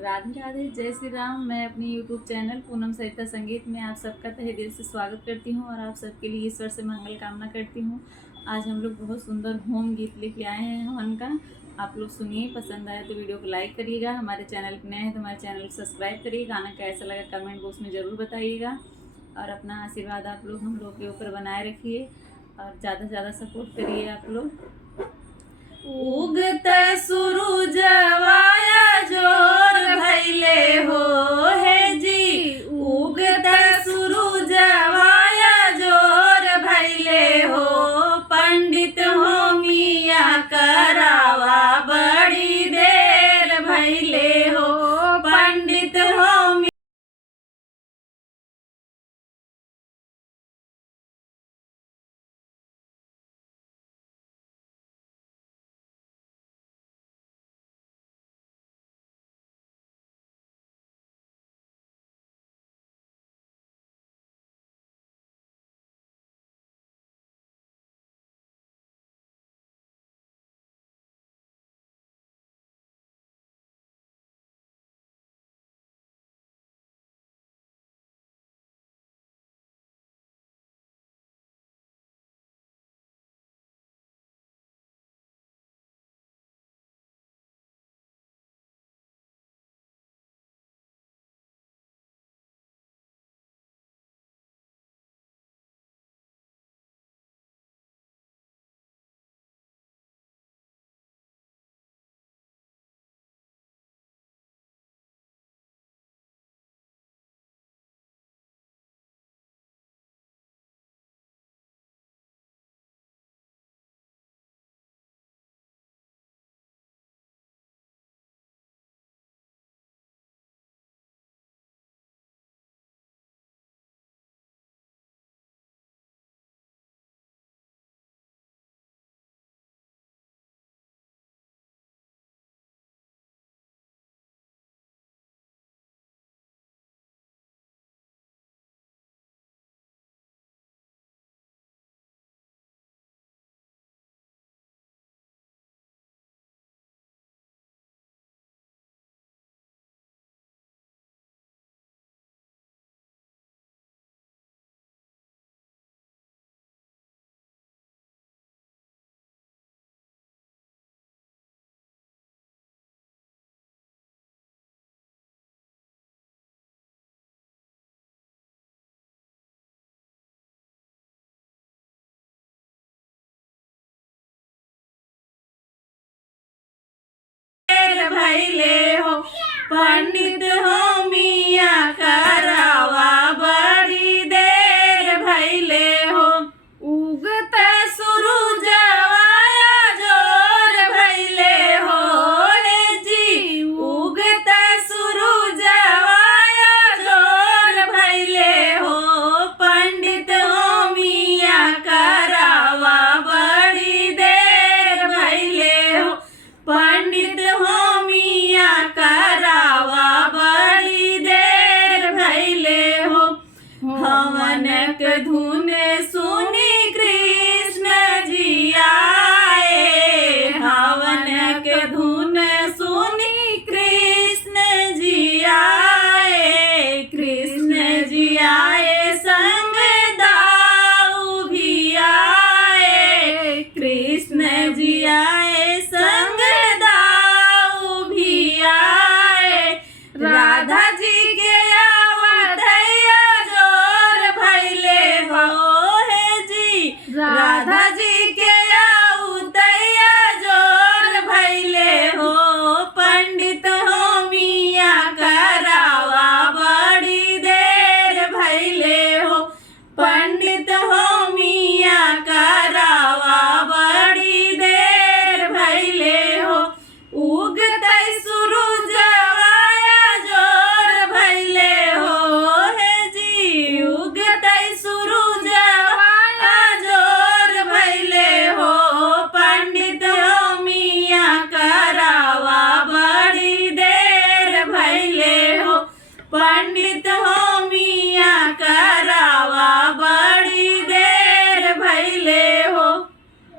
राधे राधे, जय श्री राम। मैं अपनी यूट्यूब चैनल पूनम सरिता संगीत में आप सबका तहे दिल से स्वागत करती हूँ और आप सबके लिए ईश्वर से मंगल कामना करती हूँ। आज हम लोग बहुत सुंदर होम गीत लेके आए हैं हवन का। आप लोग सुनिए, पसंद आए तो वीडियो को लाइक करिएगा। हमारे चैनल पर नए हैं तो हमारे चैनल को सब्सक्राइब करिए। गाना कैसा लगा कमेंट बॉक्स में ज़रूर बताइएगा और अपना आशीर्वाद आप लोग हम लोग के ऊपर बनाए रखिए और ज़्यादा से ज़्यादा सपोर्ट करिए आप लोग। उगता सूरजवाया जोर भैले हो है जी, उगता सूरजवाया जोर भैले हो। पंडित हो मिया करावा बड़ी देर भैले हो। पंडित हो भैले हो। पंडित हो मिया करावा बड़ी देर भैले हो। उगता सूरजवाया जोर भैले हो रे जी, उगता सूरजवाया जोर भैले हो। पंडित हो मिया करावा बड़ी देर भैले हो। पंडित हो करावा बड़ी देर भैले हो। हवन के धुन सुनी कृष्ण जी आए। हवन के धुन सुनी कृष्ण जी आए। कृष्ण जी आए संग दाऊ भी आए। कृष्ण जी आए संग राधा